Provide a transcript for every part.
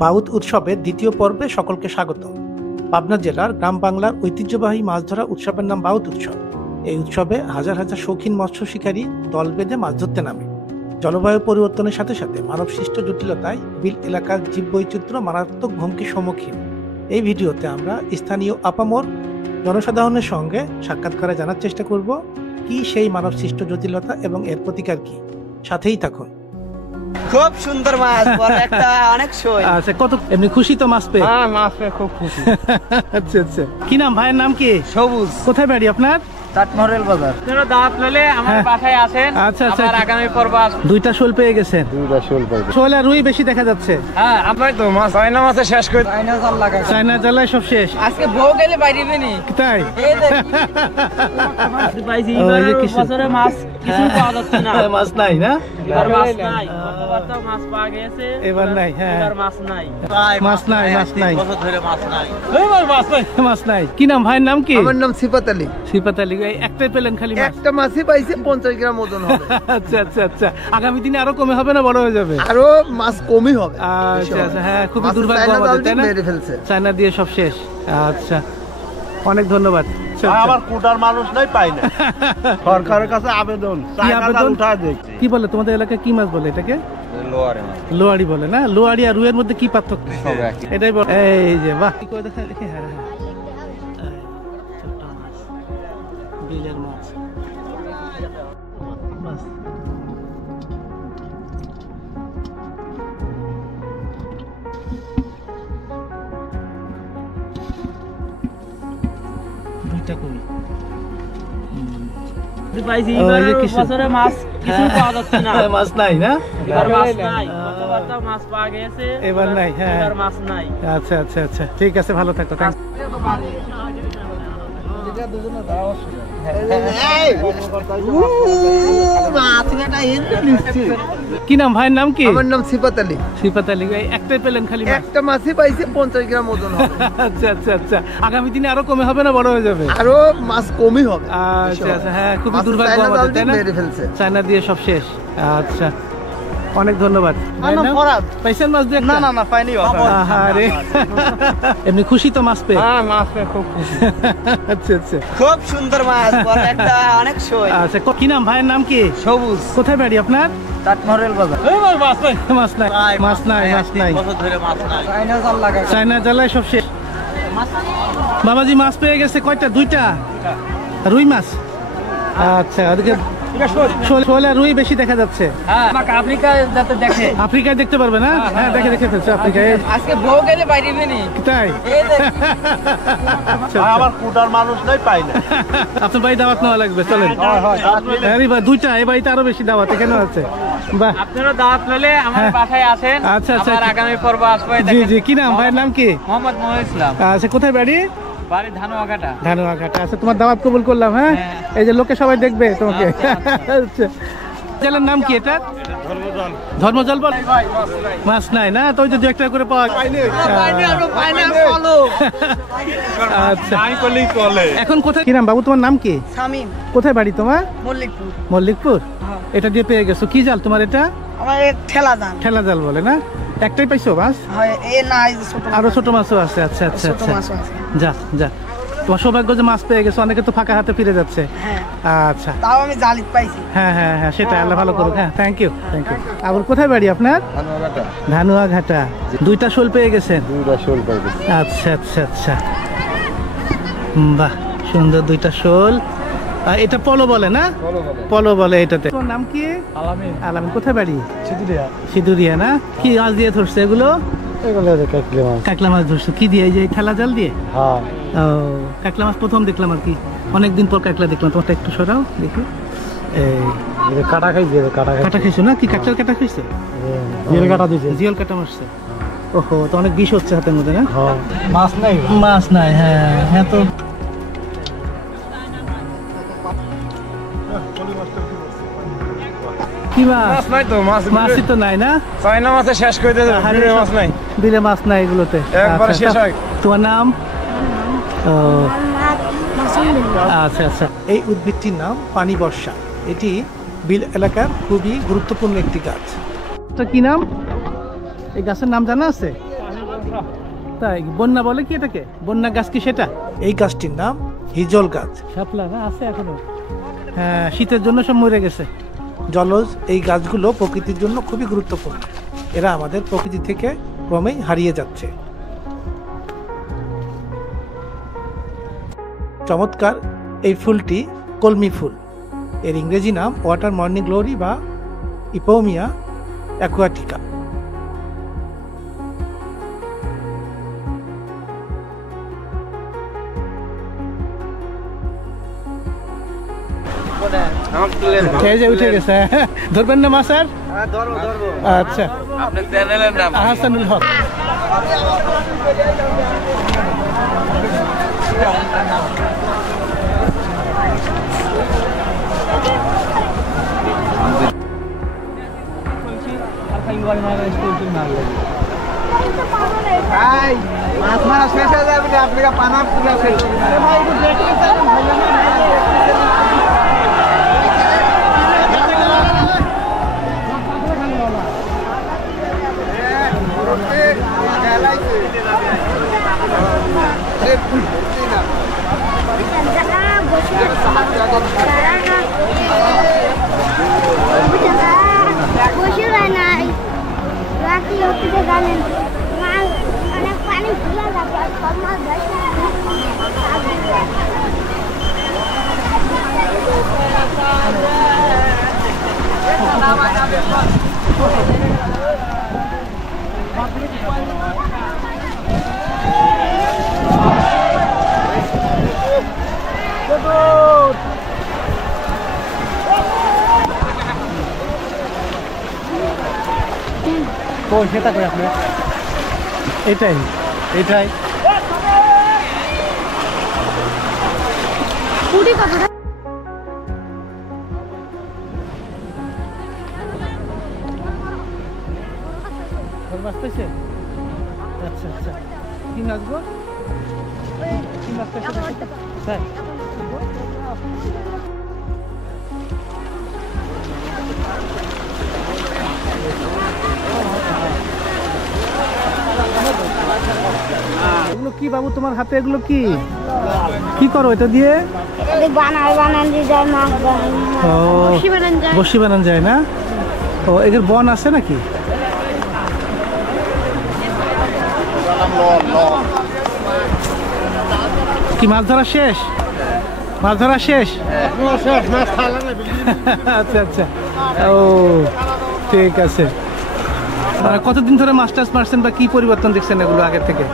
বাউত উৎসবের দ্বিতীয় পর্বে সকলকে স্বাগত। পাবনা জেলার গ্রাম বাংলার ঐতিহ্যবাহী মাছ ধরা উৎসবের নাম বাউত উৎসব। এই উৎসবে হাজার হাজার শৌখিন মৎস্য শিকারী দল বেঁধে মাছ ধরতে নামে। জলবায়ু পরিবর্তনের সাথে সাথে মানব সৃষ্ট জটিলতায় বিল এলাকার জীববৈচিত্র্য মারাত্মক হুমকির সম্মুখীন। এই ভিডিওতে আমরা স্থানীয় আপামর জনসাধারণের সঙ্গে সাক্ষাৎ করে জানার চেষ্টা করব কি সেই মানব সৃষ্ট জটিলতা এবং এর প্রতিকার কি। সাথেই থাকুন। খুব সুন্দর মাছ, বড় একটা অনেক সই। আচ্ছা, কত এমনি খুশি তো মাছ পেয়ে? হ্যাঁ, মাছ পেয়ে খুব খুশি। আচ্ছা আচ্ছা, কি নাম ভাইয়ের নাম কি? সবুজ। কোথায় বাড়ি আপনার? চাটমহল বাজার। আপনারা দাওয়াত পেলে আমার বাসায় আসেন। আচ্ছা আচ্ছা, আবার আগামী পর্ব আসবে। দুইটা শোল পেয়ে গেছেন? দুইটা শোল পেয়ে শোল আর রুই বেশি দেখা যাচ্ছে। হ্যাঁ, আমরাই তো মাছ চায়না মাছে শেষ করে চায়না জাল লাগা। চায়না জালায় সব শেষ। আজকে বউ গেলে বাইরে নি। তাই? এই দেখি পাইছি বছরে মাছ কিছু পাওয়া যাচ্ছে না। মাছ নাই না? এবার মাছ নাই। গতবার তো মাছ পাওয়া গেছে। এবার নাই। হ্যাঁ, এবার মাছ নাই। মাছ নাই, মাছ নাই। বছর ধরে মাছ নাই। এবার মাছ নাই, মাছ নাই। কি নাম ভাইয়ের নাম কি? আমার নাম সিফাত আলী। সিফাত আলী। একটাই পেলেন খালি মাছ? একটা মাছই পাইছে, 50 গ্রাম ওজন হবে। আচ্ছা আচ্ছা আচ্ছা, আগামী দিনে আরো কমে হবে না বড় হয়ে যাবে? আরো মাছ কমই হবে। আচ্ছা আচ্ছা, হ্যাঁ, খুবই দুর্ভাগ্য আমাদের, তাই না? মেরে ফেলছে চায়না দিয়ে সব শেষ। আচ্ছা, অনেক ধন্যবাদ। আমার কোটার মানুষ নাই, পাই না। সরকারের কাছে আবেদন, কি বলে তোমাদের এলাকায়, কি মাছ বলে এটাকে? লোয়াড়ি বলে না? লোয়াড়ি আর রুইয়ের মধ্যে কি পার্থক্য? এটাই বল। এই যে বাহ, কি করে দেখা দেখি। হ্যাঁ হ্যাঁ, ছোট্ট মাছ, বিলের মাছ। বাস, দুইটা কই পাইছি। বছরে মাছ কিছু পাওয়া যাচ্ছে না। মাছ নাই না? এবার মাছ নাই। গতবার তো মাছ পাওয়া গেছে। এবার নাই। হ্যাঁ, এবার মাছ নাই। আচ্ছা আচ্ছা আচ্ছা, ঠিক আছে, ভালো থাকো। থ্যাঙ্কস। কি নাম ভাইয়ের নাম কি? আমার নাম সিফাত আলী। সিফাত আলী। একটাই পেলেন খালি মাছ? একটা মাছই পাইছে, 50 গ্রাম ওজন হবে। আচ্ছা আচ্ছা আচ্ছা, আগামী দিনে আরো কমে হবে না বড় হয়ে যাবে? আরো মাছ কমই হবে। আচ্ছা আচ্ছা, হ্যাঁ, খুবই দুর্ভাগ্য আমাদের, তাই না? মেরে ফেলছে। চায়না দিয়ে সব শেষ। আচ্ছা, অনেক ধন্যবাদ। পাইছেন মাছ দিয়ে? না না না, পাইনি। আরে, এমনি খুশি তো মাছ পেয়ে? হ্যাঁ, মাছ পেয়ে খুব খুশি। আচ্ছা আচ্ছা, খুব সুন্দর মাছ, বড় একটা অনেক সই। আচ্ছা, কি নাম ভাইয়ের নাম কি? সবুজ। কোথায় বাড়ি আপনার? চাটমহল বাজার। মাছ নাই, মাছ নাই, মাছ নাই, মাছ নাই। বছর ধরে মাছ নাই। চায়না জাল লাগা। চায়না জালায় সব শেষ। বাবাজি মাছ পেয়ে গেছে কয়টা? দুইটা রুই মাছ। আচ্ছা, ওদিকে শোল আর রুই বেশি দেখা যাচ্ছে। হ্যাঁ, আমাকে আফ্রিকায় যাতে দেখে। আফ্রিকায় দেখতে পারবে না? হ্যাঁ, দেখে দেখে ফেলছে আফ্রিকায়। আজকে বউ গেলে বাইরে নি। তাই? এই দেখি আমার কোটার মানুষ নাই, পাই না। আপনার বাড়ি দাওয়াত নেওয়া লাগবে, চলেন। দুইটা, এই বাড়িতে আরো বেশি দাওয়াত এখানে আছে। বাহ, আপনারা দাওয়াত পেলে আমার বাসায় আসেন। আচ্ছা আচ্ছা, আবার আগামী পর্ব আসবে। জি জি, কি নাম ভাইয়ের নাম কি? মোহাম্মদ মহিউল ইসলাম। আচ্ছা, কোথায় বাড়ি? বাড়ি ধানুয়াঘাটা। ধানুয়াঘাটা। আচ্ছা, তোমার দাওয়াত কবুল করলাম। হ্যাঁ, এই যে লোকে সবাই দেখবে তোমাকে। আচ্ছা, জেলার নাম কি এটা? ধর্মজল বল। মাছ নাই না? তো ওই যে দু একটা করে পাওয়া। আচ্ছা, এখন কোথায়? কি নাম বাবু তোমার নাম কি? শামীম। কোথায় বাড়ি তোমার? মল্লিকপুর। মল্লিকপুর। এটা দিয়ে পেয়ে গেছো? কি জাল তোমার এটা? আমার ঠেলা জান। ঠেলা জাল বলে না? একটাই পাইছো মাছ? হয় এ না, এই ছোট আরো ছোট মাছও আছে। আচ্ছা আচ্ছা ছোট আচ্ছা, মাছ আছে। যা যা, তোমার সৌভাগ্য যে মাছ পেয়ে গেছো। অনেকে তো ফাঁকা হাতে ফিরে যাচ্ছে। হ্যাঁ, আচ্ছা, তাও আমি জালিত পাইছি। হ্যাঁ হ্যাঁ হ্যাঁ, সেটা আল্লাহ ভালো করুক। হ্যাঁ, থ্যাংক ইউ থ্যাংক ইউ। আবার কোথায় বাড়ি আপনার? ধানুয়াঘাটা। দুইটা শোল পেয়ে গেছেন? দুইটা শোল পেয়ে গেছি। আচ্ছা আচ্ছা আচ্ছা, বাহ, সুন্দর দুইটা শোল। এটা পলো বলে না? পলো বলে এটাতে। তোমার নাম কি? আলামিন। আলামিন। কোথায় বাড়ি? সিধুরিয়া। সিধুরিয়া না? কি মাছ দিয়ে ধরছে এগুলো? এগুলো কাকলি মাছ। কাকলা মাছ ধরছো? কি দিয়ে? এই যে ঠেলা জাল দিয়ে? হ্যাঁ। ও, কাকলা মাছ প্রথম দেখলাম আর কি, অনেকদিন পর কাকলা দেখলাম। তোমারটা একটু সরাও দেখি। এই কাটা খাইছে, কাটা খাইছো না? কি কাকলার কাটা খাইছে? জিয়াল কাটা দিছে। জিয়াল কাটা মারছে। ওহো, তো অনেক বিষ হচ্ছে হাতের মধ্যে না? হ্যাঁ, মাছ নাই। মাছ নাই। হ্যাঁ হ্যাঁ, তো কি মাছ? নাই তো, মাছই তো নাই না? চায়না মাছে শেষ করে দিয়েছে, বিলে মাছ নাই। বিলে মাছ নাই এগুলোতে। একবারে শেষ হয়। তোমার নাম? ও, আচ্ছা আচ্ছা। এই উদ্ভিদটির নাম পানি বর্ষা। এটি বিল এলাকার খুবই গুরুত্বপূর্ণ একটি গাছ। কি নাম? এই গাছের নাম জানা আছে? তাই বন্যা বলে কি এটাকে? বন্যা গাছ কি সেটা? এই গাছটির নাম হিজল গাছ। শাপলা না আছে এখনো? হ্যাঁ, শীতের জন্য সব মরে গেছে। জলজ এই গাছগুলো প্রকৃতির জন্য খুবই গুরুত্বপূর্ণ। এরা আমাদের প্রকৃতি থেকে ক্রমেই হারিয়ে যাচ্ছে। চমৎকার এই ফুলটি কলমি ফুল। এর ইংরেজি নাম ওয়াটার মর্নিং গ্লোরি বা ইপোমিয়া অ্যাকুয়াটিকা। উঠে গেছে, ধরবেন না মাছ? আর আচ্ছা, আপনার চ্যানেলের নাম আহসানুল হক। মাছ মারা শেষ হয়ে যাবে, আপনাকে পানা পুরা শেষ। সেটা করে আপনার এটাই এটাই আচ্ছা আচ্ছা, কি মাছ গো? কি মাছ স্যার? এগুলো কি বাবু তোমার হাতে? এগুলো কি কি করো এটা দিয়ে? বসি বানান যায় না? ও, এদের বন আছে নাকি? কি মাছ ধরা শেষ? মাছ ধরা শেষ? আচ্ছা আচ্ছা, ও ঠিক আছে। কতদিন ধরে মাছ টাছ মারছেন বা কি পরিবর্তন দেখছেন এগুলো আগের থেকে?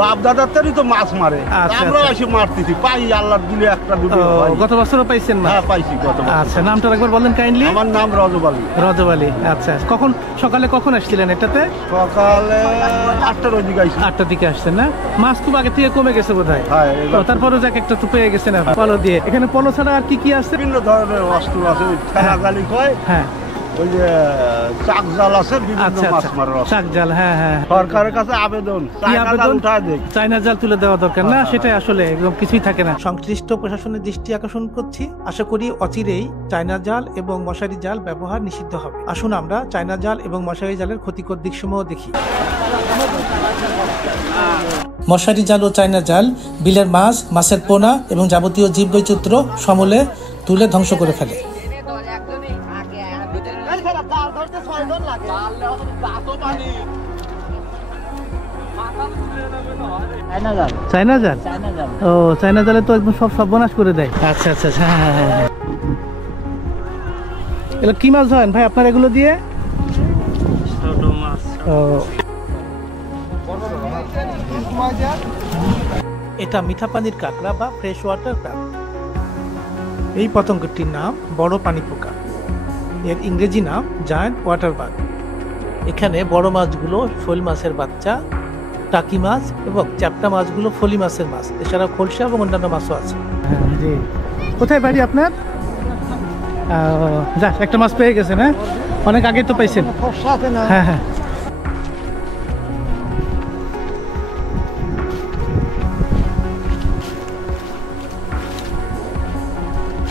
বাপ দাদার তারই তো মাছ মারে, আচ্ছা, আমরা আচ্ছা। এসে মারতেছি, পাই আল্লাহর দিলে একটা দুটো পাই। গত বছরও পাইছেন মাছ? হ্যাঁ, পাইছি গত বছর। আচ্ছা, নামটা একবার বলেন কাইন্ডলি। আমার নাম রজব আলী। রজব আলী, আচ্ছা। সকালে কখন আসছিলেন এটাতে? সকালে 8টার ওই দিকে আইছি। 8টার দিকে আসছেন না? মাছ খুব আগে থেকে কমে গেছে বোধহয়। হ্যাঁ, তারপরেও যাক একটা তো পেয়ে গেছেন পলো দিয়ে। এখানে পলো ছাড়া আর কি কি আছে? বিভিন্ন ধরনের অস্ত্র আছে, ঠেলা জালি কয়, হ্যাঁ, ওই যে চাক জাল আছে, বিভিন্ন আচ্ছা মাছ আচ্ছা, মারার অস্ত্র। শাক জাল, হ্যাঁ হ্যাঁ। সরকারের কাছে আবেদন, কি চায়না জাল আবেদন? উঠায় দেখ। চায়না জাল তুলে দেওয়া দরকার না? সেটাই আসলে একদম কিছুই থাকে না। সংশ্লিষ্ট প্রশাসনের দৃষ্টি আকর্ষণ করছি। আশা করি অচিরেই চায়না জাল এবং মশারি জাল ব্যবহার নিষিদ্ধ হবে। আসুন আমরা চায়না জাল এবং মশারি জালের ক্ষতিকর দিকসমূহ দেখি। মশারি জাল ও চায়না জাল বিলের মাছ, মাছের পোনা এবং যাবতীয় জীববৈচিত্র্য সমূলে তুলে ধ্বংস করে ফেলে। চায়না জাল? ও, চায়না জালে তো একদম সব সর্বনাশ করে দেয়। আচ্ছা আচ্ছা, হ্যাঁ হ্যাঁ হ্যাঁ। এগুলো কি মাছ ধরেন ভাই আপনার এগুলো দিয়ে? ও, এটা মিঠা পানির কাঁকড়া বা ফ্রেশ ওয়াটার ক্র্যাব। এই পতঙ্গটির নাম বড় পানি পোকা। এর ইংরেজি নাম জায়ান্ট ওয়াটার বাগ। এখানে বড় মাছগুলো শোল মাছের বাচ্চা, টাকি মাছ এবং চ্যাপ্টা মাছগুলো ফলি মাছের মাছ। এছাড়াও খলসা এবং অন্যান্য মাছও আছে। কোথায় বাড়ি আপনার? যাক, একটা মাছ পেয়ে গেছেন। হ্যাঁ, অনেক আগে তো পাইছেন। হ্যাঁ হ্যাঁ,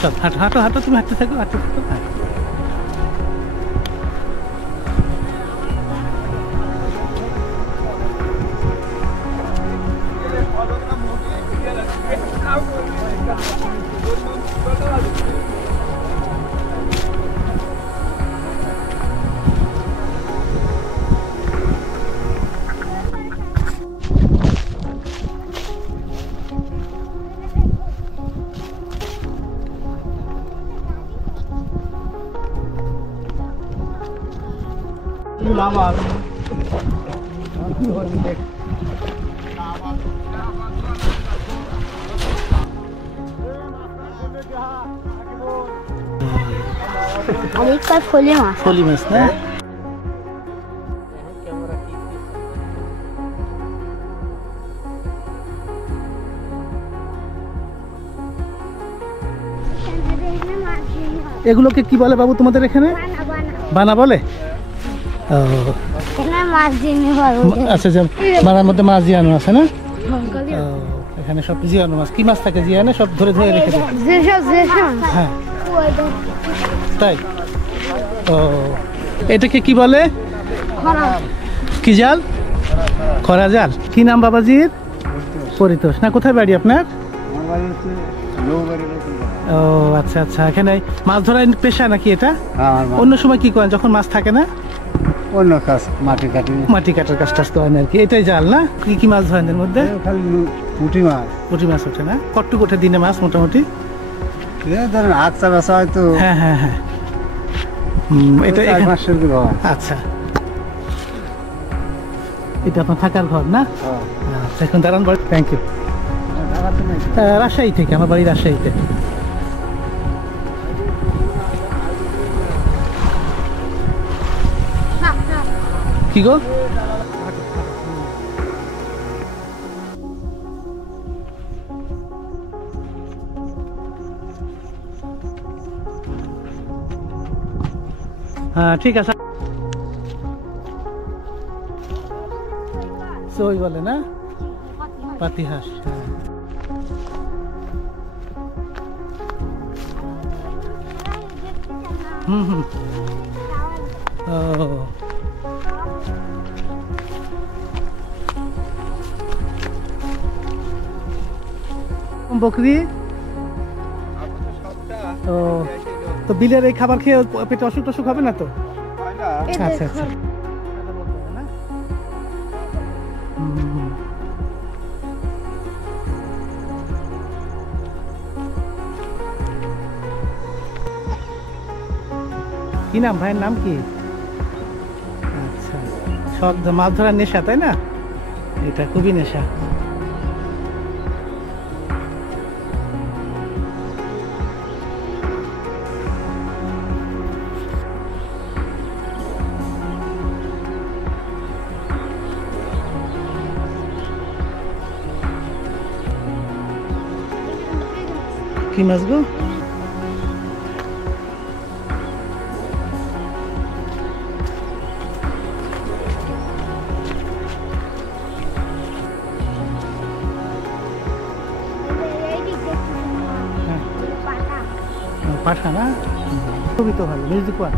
চল হাঁটো হাঁটো হাঁটো, তুমি হাঁটতে থাকো, হাঁটতে থাকো। আমার আরেকবার ফলি মাছ ফলি মাছ না? এগুলোকে কি বলে বাবু তোমাদের এখানে? বানা বলে? ও মাছ জিনিস আচ্ছা, বানার মধ্যে মাছ জিয়ানো আছে না? ও, এখানে সব জিয়ানো মাছ। কি মাছ থাকে জিয়ানে? সব ধরে ধরে রেখে দেয়। হ্যাঁ, তাই। ও, এটাকে কি বলে? কি জাল? খরা জাল। কি নাম বাবাজির? পরিতোষ না? কোথায় বাড়ি আপনার? ও আচ্ছা আচ্ছা, এখানে মাছ ধরার পেশা নাকি এটা? অন্য সময় কি করেন যখন মাছ থাকে না? অন্য কাজ মাটি কাটার কাজ টাজ করেন আর কি। এটাই জাল না? কি কি মাছ ধরেন এর মধ্যে? খালি পুঁটি মাছ। পুঁটি মাছ ওঠে না? কট্টুক ওঠে দিনে মাছ মোটামুটি? ধরেন আচ্ছা বেচা হয়তো হ্যাঁ হ্যাঁ হ্যাঁ। এটা 400-500 কিলো হয়। আচ্ছা, এটা আপনার থাকার ঘর না? আচ্ছা, এখন দাঁড়ান বাড়ি। Thank you. রাজশাহী থেকে, আমার বাড়ি রাজশাহীতে। কি গো? হ্যাঁ ঠিক আছে। সই বলে না? পাতিহাঁস। হ্যাঁ। হুম হুম। ও বকরি। ও, তো বিলের এই খাবার খেয়ে পেটে অসুখ টসুখ হবে না তো? আচ্ছা আচ্ছা। কি নাম ভাইয়ের নাম কি? আচ্ছা, সব মাছ ধরার নেশা তাই না? এটা খুবই নেশা। কি মাছ গো? পাঠা না? খুবই তো ভালো। Music one.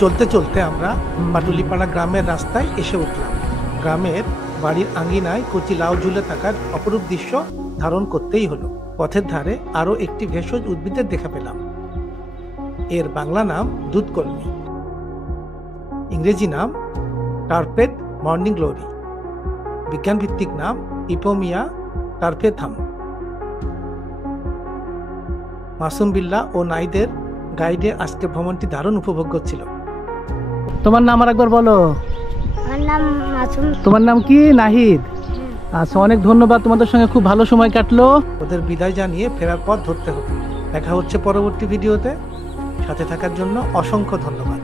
চলতে চলতে আমরা পাটুলিপাড়া গ্রামের রাস্তায় এসে উঠলাম। গ্রামের বাড়ির আঙ্গিনায় কচি লাউ ঝুলে থাকার অপরূপ দৃশ্য ধারণ করতেই হলো। পথের ধারে আরো একটি ভেষজ উদ্ভিদের দেখা পেলাম। এর বাংলা নাম দুধকলমি, ইংরেজি নাম টারপেট মর্নিং গ্লোরি, বিজ্ঞান ভিত্তিক নাম ইপোমিয়া টারপেথাম। মাসুম বিল্লাহ ও নাইদের গাইডে আজকে ভ্রমণটি দারুণ উপভোগ্য ছিল। তোমার নাম আরেকবার বলো। আমার নাম মাসুম। তোমার নাম কি? নাহিদ। আচ্ছা, অনেক ধন্যবাদ, তোমাদের সঙ্গে খুব ভালো সময় কাটলো। ওদের বিদায় জানিয়ে ফেরার পথ ধরতে হবে। দেখা হচ্ছে পরবর্তী ভিডিওতে। সাথে থাকার জন্য অসংখ্য ধন্যবাদ।